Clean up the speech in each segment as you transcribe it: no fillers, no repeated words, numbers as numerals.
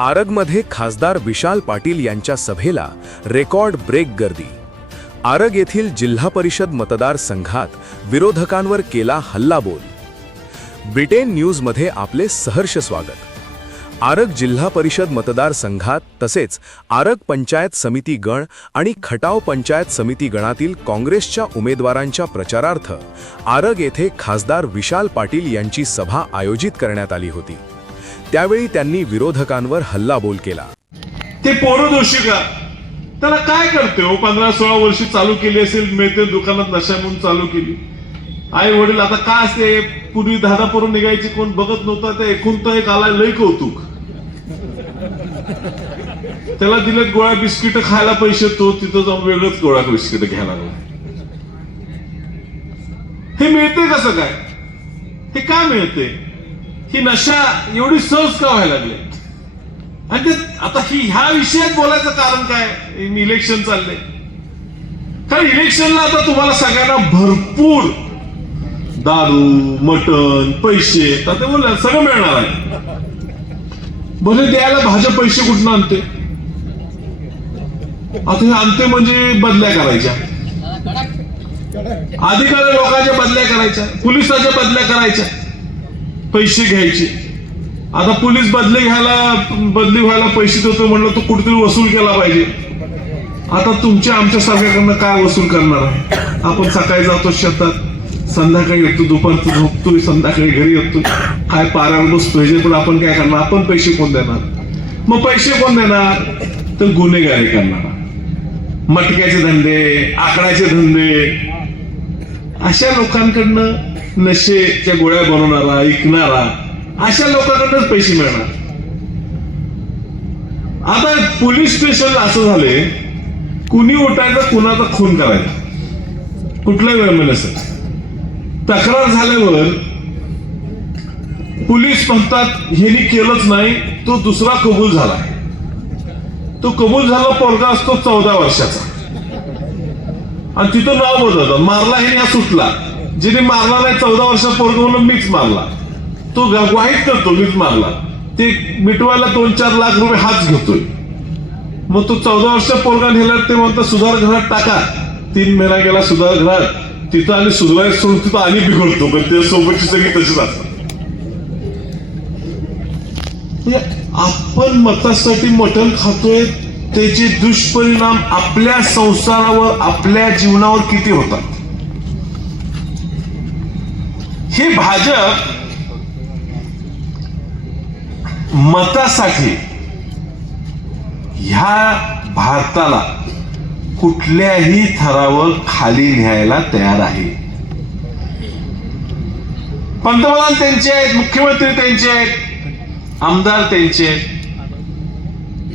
आरगमध्ये खासदार विशाल पाटील यांच्या सभेला रेकॉर्ड ब्रेक गर्दी. आरग येथील जिल्हा परिषद मतदारसंघात विरोधकांवर केला हल्लाबोल. ब्रिटेन न्यूजमध्ये आपले सहर्ष स्वागत. आरग जिल्हा परिषद मतदारसंघात तसेच आरग पंचायत समिती गण आणि खटाव पंचायत समिती गणातील काँग्रेसच्या उमेदवारांच्या प्रचारार्थ आरग येथे खासदार विशाल पाटील यांची सभा आयोजित करण्यात आली होती. त्यावेळी त्यांनी विरोधकांवर हल्लाबोल केला. ते पोरं दोषी का? त्याला काय करते हो? 15-16 वर्ष चालू केली असेल, मिळते दुकानात नशा म्हणून चालू केली. आई वडील आता काय असते, पूर्वी 10 पोरं निघायची, कोण बघत नव्हतं, ते एकूण तर एक आलाय, लय कौतुक. त्याला दिलेत गोळ्या बिस्किट खायला पैसे, तो तिथं जाऊन वेगळंच गोळ्या बिस्किट घ्यायला लागला. हे मिळते कसं काय? हे काय मिळते? ही नशा एवढी सहज का व्हायला लागली? आणि ते आता ह्या विषयात बोलायचं कारण काय? इलेक्शन चाललंय. कारण इलेक्शनला आता तुम्हाला सगळ्यांना भरपूर दारू, मटण, पैसे आता ते बोलले सगळं मिळणार आहे. भले द्यायला भाजप पैसे कुठून आणते? आता हे आणते म्हणजे बदल्या करायच्या, अधिकारी लोकांच्या बदल्या करायच्या, पोलिसाच्या बदल्या करायच्या, पैसे घ्यायचे. आता पोलीस बदली व्हायला पैसे देतो म्हणलं तर कुठेतरी वसूल केला पाहिजे. आता तुमच्या आमच्या सारख्याकडनं काय वसूल करणार आहे? आपण सकाळी जातो शेतात, संध्याकाळी येतो, दुपारचं झोपतोय, संध्याकाळी घरी येतो, काय पारावर बसतोय, पण आपण काय करणार? आपण पैसे कोण देणार? मग पैसे कोण देणार? तर गुन्हेगारी करणार, मटक्याचे धंदे, आकड्याचे धंदे, अशा लोकांकडनं, नशेच्या गोळ्या बनवणारा, विकणारा, अशा लोकांकडनंच पैसे मिळणार. आता पोलीस स्टेशनला असं झाले, कुणी उठायचं, कुणाचा खून करायचा, कुठल्या वेळ नसेल. तक्रार झाल्यावर पोलीस म्हणतात ह्यांनी केलंच नाही, तो दुसरा कबूल झाला. तो कबूल झाला पोरगा असतो 14 वर्षाचा, आणि तिथं नाव बदलतात, मारला ह्याने हा सुटला. जिने मारला नाही 14 वर्षा पोरगा म्हणून मीच मारला, तो वाईट करतो मीच मारला, ते मिटवायला 2-4 लाख रुपये हाच घेतोय. मग तो 14 वर्षा पोरगा नेला, ते म्हणतात सुधार घरात टाका. 3 महिना गेला सुधार घरात, तिथं आणि सुधारायला सोडून तिथं आणि बिघडतो, पण त्या सोबतची सगळी तशीच असतात. आपण मतासाठी मटण खातोय, त्याचे दुष्परिणाम आपल्या संसारावर, आपल्या जीवनावर किती होतात? हे भाजप मतासाठी ह्या भारताला कुठल्याही थरावर खाली न्यायला तयार आहे. पंतप्रधान त्यांचे आहेत, मुख्यमंत्री त्यांचे आहेत, आमदार त्यांचे आहेत.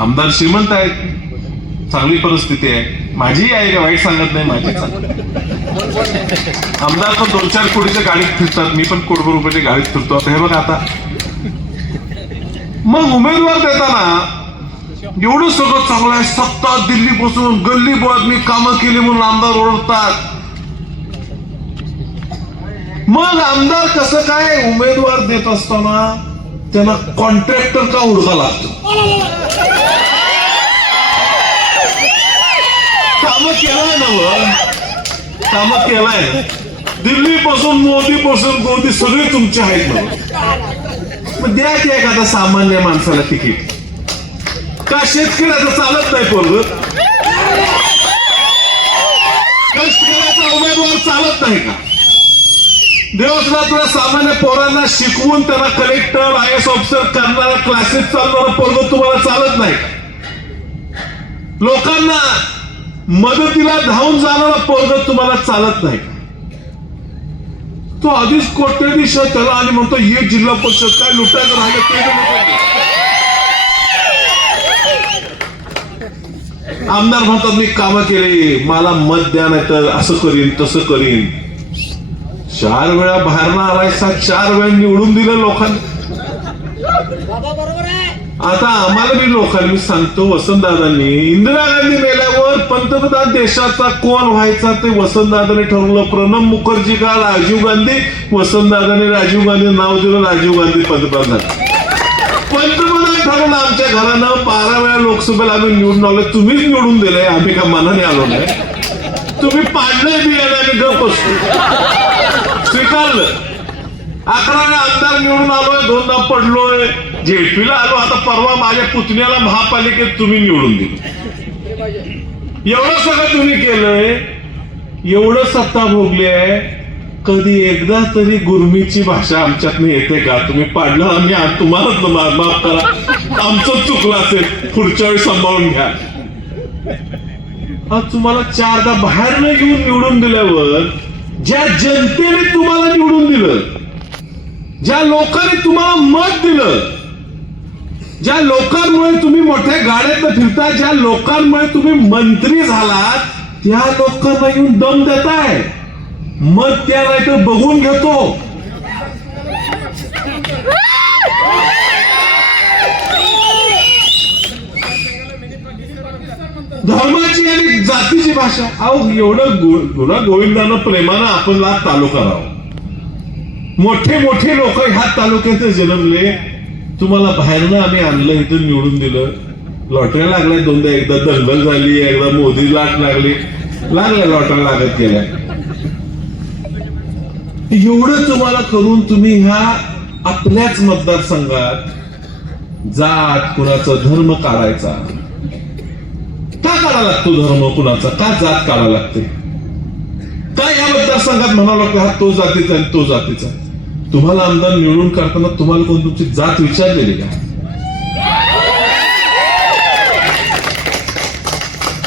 आमदार श्रीमंत आहेत, चांगली परिस्थिती आहे, माझी आहे का वाईट सांगत नाही, माझी. आमदार पण 2-4 कोटीच्या गाडीत फिरतात, मी पण कोटभर रुपयाच्या गाडीत फिरतो. आता हे बघा, आता मग उमेदवार देताना एवढं सगळं चांगलं आहे, सत्ता दिल्लीपासून गल्ली बोळात मी कामं केली म्हणून आमदार ओळखतात. मग आमदार कसं काय उमेदवार देत असताना त्यांना कॉन्ट्रॅक्टर का हुडका लागतो? कामं केलाय ना, कामं केलाय, दिल्लीपासून मोदी सगळे तुमचे आहेत ना. मग द्या की एखादा सामान्य माणसाला तिकीट. का शेतकऱ्याचं चालत नाही पोरग? शेतकऱ्याचा उमेदवार चालत नाही का? देवस्थानातल्या सामान्य पोरांना शिकवून त्यांना कलेक्टर, IAS ऑफिसर करणारा, क्लासेस चालणारा पोरग तुम्हाला चालत नाही का? लोकांना मदतीला धावून जाणारा पोरग तुम्हाला चालत नाही का? तो आधीच कोट्याधीश त्याला आणि म्हणतो ये जिल्हा परिषद काय लुटायचं राहिलं. आमदार म्हणतात मी कामं केली, मला मत द्या, नाही तर असं करीन तसं करीन. 4 वेळा बाहेरनं आलायचा, 4 वेळा निवडून दिलं लोकांनी. आता आम्हाला बी लोकांनी सांगतो, वसंतदादांनी इंदिरा गांधी मेल्यावर पंतप्रधान देशाचा कोण व्हायचा ते वसंतदादांनी ठरवलं. प्रणब मुखर्जी का राजीव गांधी, वसंतदादांनी राजीव गांधी नाव दिलं, राजीव गांधी पंतप्रधान. पंतप्रधान ठरवलं आमच्या घरानं, 12 वेळा लोकसभेला आम्ही निवडून आलो, तुम्हीच निवडून दिले, आम्ही का मनाने आलो नाही. तुम्ही पाडलंय बियाणे आणि गप असतो स्वीकारलं. 11 वेळा आमदार निवडून आलोय, 2दा पडलोय, जेपीला आलो, आता परवा माझ्या पुतण्याला महापालिकेत तुम्ही निवडून दिलं. एवढं सगळं तुम्ही केलंय, एवढं सत्ता भोगली आहे, कधी एकदा तरी गुरमीची भाषा आमच्यातनं येते का? तुम्ही पाडलं, आम्ही तुम्हाला माफ करा, आमचं चुकलं असेल, पुढच्या वेळी सांभाळून घ्या. आज तुम्हाला 4दा बाहेर न घेऊन निवडून दिल्यावर, ज्या जनतेने तुम्हाला निवडून दिलं, ज्या लोकांनी तुम्हाला मत दिलं, ज्या लोकांमुळे तुम्ही मोठ्या गाड्यात फिरता, ज्या लोकांमुळे तुम्ही मंत्री झालात, त्या लोकांना येऊन दम देताय. मत त्या नाही तर बघून घेतो. धर्माची आणि जातीची भाषा. अहो एवढं गुन्हा गोविंदानं प्रेमानं आपण लाख तालुका राहावं. मोठे मोठे लोक ह्या तालुक्यात जन्मले, तुम्हाला बाहेरनं आम्ही आणलं, इथून निवडून दिलं. लॉटऱ्या लागल्या 2दा, एकदा दंगल झाली, एकदा मोदी लाट लागल्या लॉटऱ्या लागत गेल्या. एवढं तुम्हाला करून तुम्ही ह्या आपल्याच मतदारसंघात जात, कुणाचा धर्म काढायचा. का काढा लागतो धर्म कुणाचा? का जात काढा लागते? का या मतदारसंघात म्हणावं लागतं हा तो जातीचा आणि तो जातीचा? तुम्हाला आमदार निवडून करताना तुम्हाला कोण तुमची जात विचारलेली का?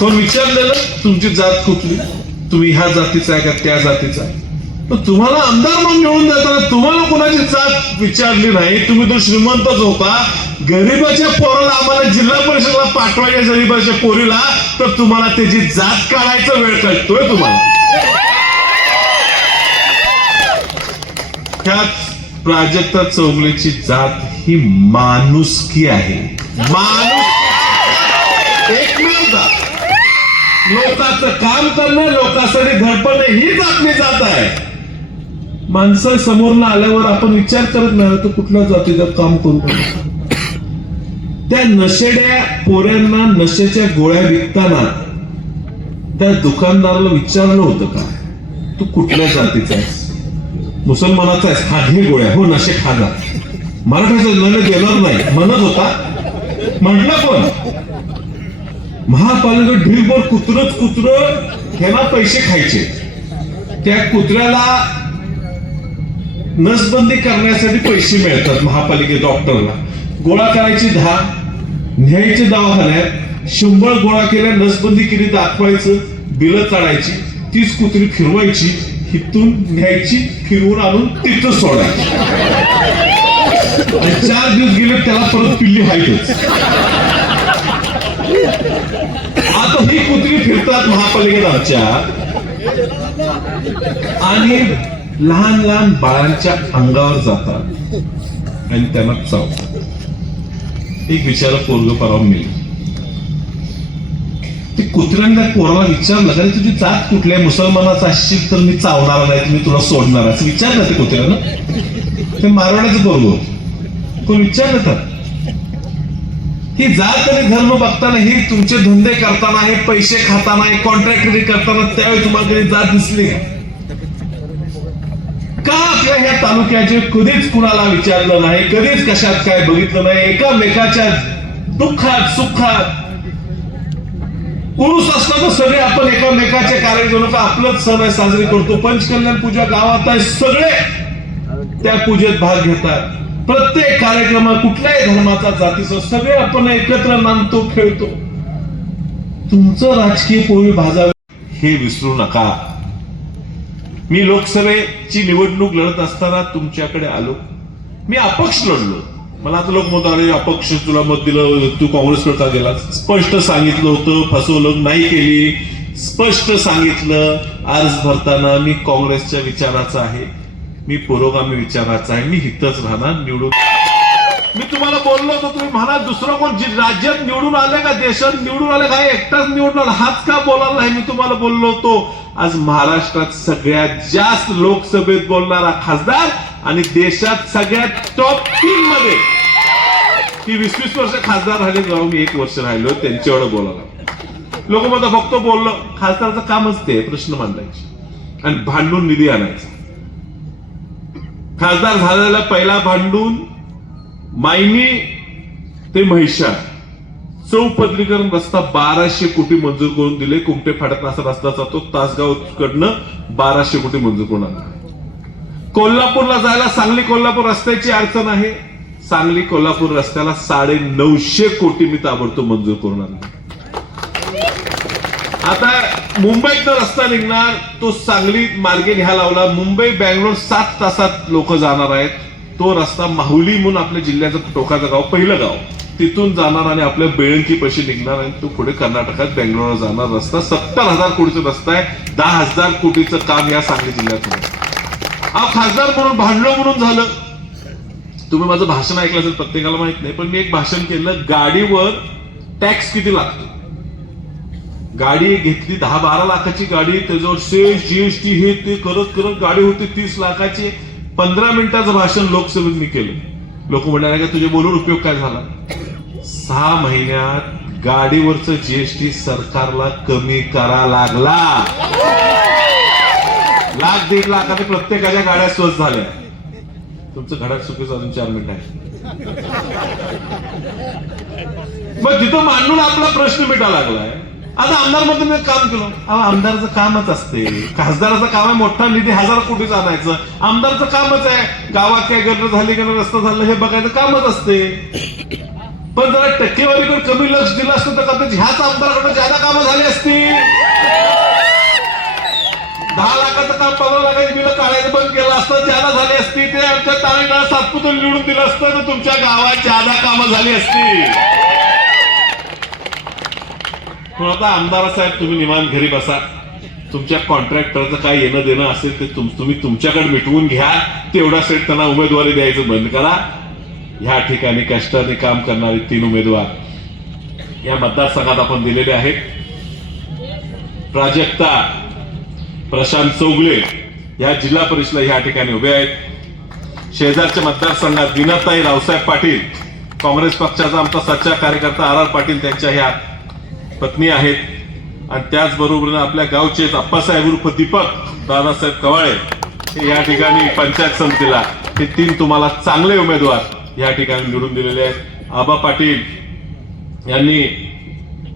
कोण विचारलेलं तुमची जात कुठली? तुम्ही ह्या जातीचा आहे का त्या जातीचा आहे? तुम्हाला आमदार म्हणून निवडून देताना तुम्हाला कोणाची जात विचारली नाही. तुम्ही तो श्रीमंतच होता, गरीबाच्या पोराला आम्हाला जिल्हा परिषदला पाठवायच्या गरीबाच्या पोरीला, तर तुम्हाला त्याची जात काढायचा वेळ कळतोय तुम्हाला. त्याच प्राजक्ता चौगलेची जात ही माणुसकी आहे. एकमेव जात. लोकांचं काम करणं, लोकांसाठी धडपडणं हीच आपली जात आहे. माणसं समोरला आल्यावर आपण विचार करत नाही तो कुठल्या जातीचं काम करू. त्या नशेड्या पोऱ्यांना नशेच्या गोळ्या विकताना त्या दुकानदाराला विचारलं होतं का तू कुठल्या जातीचा आहेस? मुसलमानाचा आहेस? हा घे गोळ्या. हो नशे खाजा. मराठाचं नवे देणार नाही म्हणत होता. म्हटलं पण महापालिकेत ढीलभर कुत्र ह्याला पैसे खायचे. त्या कुत्र्याला नसबंदी करण्यासाठी पैसे मिळतात महापालिकेत. डॉक्टरला गोळा करायची 10, न्यायचे दवाखान्यात 100 गोळा केल्या, नसबंदी केली दाखवायचं, बिलं काढायची, तीच कुत्री फिरवायची, हिथून न्यायची, फिरवून आणून तिथं सोडायची. आणि 4 दिवस गेले त्याला परत पिल्ली व्हायचीच. आता ही कुत्री फिरतात महापालिकेत आमच्या आणि लहान लहान बाळांच्या अंगावर जातात आणि त्यांना चावतात. एक बिचारा पोरग परवा मिळेल. ते कुत्र्यांना पोराला विचारलं का तुझी जात कुठल्या? मुसलमानाचा असशील तर मी चावणार नाही, मी तुला सोडणार असं विचारलं ते कुत्र्यानं. ते मारवाड्याचं पोरग होत. कोण विचारलं तर ही जात आणि धर्म बघताना, हे तुमचे धंदे करताना, हे पैसे खाताना, हे कॉन्ट्रॅक्टरी करताना त्यावेळी तुम्हाला कधी जात दिसली का? आपल्या ह्या तालुक्याचे कधीच कुणाला विचारलं नाही, कधीच कशात काय बघितलं नाही. एकामेकाच्या दुःखात सुखात पुरुष असला तर सगळे आपण एकामेकाचे कार्यक्रम आपलंच सण साजरी करतो. पंचकल्याण पूजा गावात आहे, सगळे त्या पूजेत भाग घेतात. प्रत्येक कार्यक्रमात कुठल्याही धर्माचा जातीचा सगळे आपण एकत्र नांदतो, खेळतो. तुमचं राजकीय पोळी भाजावे हे विसरू नका. मी लोकसभेची निवडणूक लढत असताना तुमच्याकडे आलो. मी अपक्ष लढलो. मला आता लोक म्हणतात अरे अपक्ष तुला मत दिलं, तू काँग्रेसकडे का गेला? स्पष्ट सांगितलं होतं, फसवणूक नाही केली. स्पष्ट सांगितलं अर्ज भरताना मी काँग्रेसच्या विचाराचा आहे, मी पुरोगामी विचाराचा आहे, मी हितच राहणार. निवडून मी तुम्हाला बोललो होतो, तुम्ही म्हणा दुसरं कोण राज्यात निवडून आले का देशात निवडून आले का एकटाच निवडून आला, हाच का बोलायला नाही? मी तुम्हाला बोललो होतो आज महाराष्ट्रात सगळ्यात जास्त लोकसभेत बोलणारा खासदार आणि देशात सगळ्यात टॉप 3 मध्ये की 20-20 वर्ष खासदार राहिले, जाऊ मी 1 वर्ष राहिलो, त्यांच्या एवढं बोलायला. लोक म्हणतात फक्त बोललं. खासदाराचं कामच ते प्रश्न मांडायचे आणि भांडून निधी आणायचा. खासदार झालेला पहिला भांडून मायनी ते म्हैसाळ चौपदरीकरण रस्ता 1200 कोटी मंजूर करून दिले. कुमटे फाट्यात असा रस्ता जातो, तासगाव कडनं 1200 कोटी मंजूर करून आणले. कोल्हापूरला जायला सांगली कोल्हापूर रस्त्याची अडचण आहे. सांगली कोल्हापूर रस्त्याला 950 कोटी मी ताबडतोब मंजूर करून आणले. आता मुंबईत रस्ता निघणार, तो सांगली मार्गे घ्यायला लावला. मुंबई बँगलोर 7 तासात लोक जाणार आहेत. तो रस्ता माहुली म्हणून आपल्या जिल्ह्याचं टोकाचं गाव, पहिलं गाव, तिथून जाणार आणि आपल्या बेळंकी पैसे निघणार आणि तो पुढे कर्नाटकात बेंगलोरला जाणार रस्ता. 70,000 कोटीचा रस्ता आहे. 10,000 कोटीचं काम या सांगली जिल्ह्यात होतं. खासदार म्हणून भांडलो म्हणून झालं. तुम्ही माझं भाषण ऐकलं असेल, प्रत्येकाला माहित नाही, पण मी एक भाषण केलं. गाडीवर टॅक्स किती लागतो? गाडी घेतली 10-12 लाखाची गाडी, त्याच्यावर सेस जीएसटी हे ते करत करत गाडी होती 30 लाखाची. 15 मिनिटाचं भाषण लोकसभेत मी केलं. लोक म्हणाले का तुझे बोलून उपयोग काय झाला? 6 महिन्यात गाडीवरचं जीएसटी सरकारला कमी करा लागला. 1,00,000-1.5 लाखाने प्रत्येकाच्या गाड्या स्वस्त झाल्या. तुमचं घड्याळ चुकीचं अजून 4 मिनिटं आहे. मग जिथं मांडून आपला प्रश्न मिटा लागलाय. आता आमदार मध्ये काम केलं. आमदाराचं कामच असते. खासदाराचं काम आहे मोठा निधी 1000 कोटीचा आणायचं. आमदारचं कामच आहे गावात काय गटर झाली का रस्ता झाला हे बघायचं कामच असते. पण जरा टक्केवारीकडे कमी लक्ष दिलं असतं तर कदाचित ह्याच आमदाराकडे ज्यादा कामं झाली असती. 10 लाखाचं काम 15 लाखाची बिलं काढायचं बंद केलं असतं, ज्यादा झाली असती. ते आमच्या तामिळनाडू सातपुतून निवडून दिलं असतं तर तुमच्या गावात ज्यादा कामं झाली असती. पण आता आमदार साहेब तुम्ही निवांत घरी बसा. तुमच्या कॉन्ट्रॅक्टरचं काय येणं देणं असेल ते तुम्ही तुमच्याकडे मिटवून घ्या. तेवढा सेट त्यांना उमेदवारी द्यायचं बंद करा. ह्या ठिकाणी कष्टाने काम करणारे 3 उमेदवार या मतदारसंघात आपण दिलेले आहेत. प्राजक्ता प्रशांत चौगले या जिल्हा परिषदेला ह्या ठिकाणी उभे आहेत. शेजारच्या मतदारसंघात विनाताई रावसाहेब पाटील, काँग्रेस पक्षाचा आमचा सच्चा कार्यकर्ता आर पाटील त्यांच्या ह्या पत्नी आहेत. आणि त्याचबरोबर आपल्या गावचे अप्पासाहेब उर्फ दीपक दादासाहेब कवाळे हे या ठिकाणी पंचायत समितीला हे 3 तुम्हाला चांगले उमेदवार या ठिकाणी निवडून दिलेले आहेत. आबा पाटील यांनी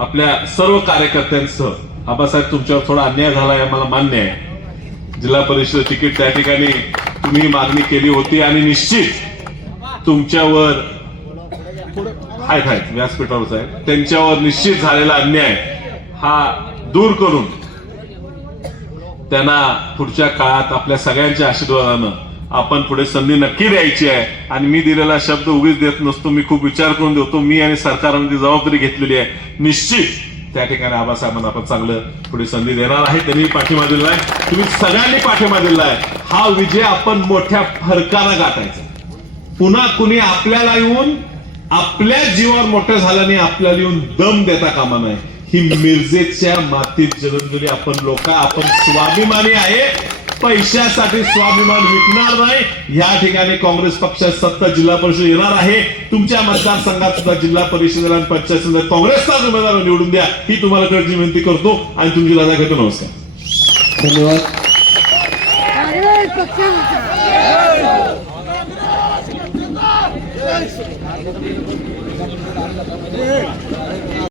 आपल्या सर्व कार्यकर्त्यांसह, आबासाहेब तुमच्यावर थोडा अन्याय झाला आहे मला मान्य आहे. जिल्हा परिषद तिकीट त्या ठिकाणी तुम्ही मागणी केली होती आणि निश्चित तुमच्यावर आहेत व्यासपीठावरच आहे, त्यांच्यावर निश्चित झालेला अन्याय हा दूर करून त्यांना पुढच्या काळात आपल्या सगळ्यांच्या आशीर्वादानं आपण पुढे संधी नक्की द्यायची आहे. आणि मी दिलेला शब्द उगीच देत नसतो, मी खूप विचार करून देतो. मी आणि सरकारने ती जबाबदारी घेतलेली आहे. निश्चित त्या ठिकाणी आबासाहेबांना आपण चांगलं पुढे संधी देणार आहे. त्यांनी पाठिंबा दिलेला आहे, तुम्ही सगळ्यांनी पाठिंबा दिलेला आहे. हा विजय आपण मोठ्या फरकानं गाठायचा. पुन्हा कुणी आपल्याला येऊन आपल्या जीवावर मोठं झाल्याने आपल्याला येऊन दम देता कामा नये. ही मिरजेच्या मातीत जन्मलेली आपण स्वाभिमानी आहे. पैशासाठी स्वाभिमान विकणार नाही. या ठिकाणी काँग्रेस पक्षात सत्ता जिल्हा परिषद येणार आहे. तुमच्या मतदारसंघात सुद्धा जिल्हा परिषदेला आणि पंचायत समितीला काँग्रेसचाच उमेदवार निवडून द्या ही तुम्हाला कळची विनंती करतो आणि तुमची रजा घेतो. नमस्कार. धन्यवाद.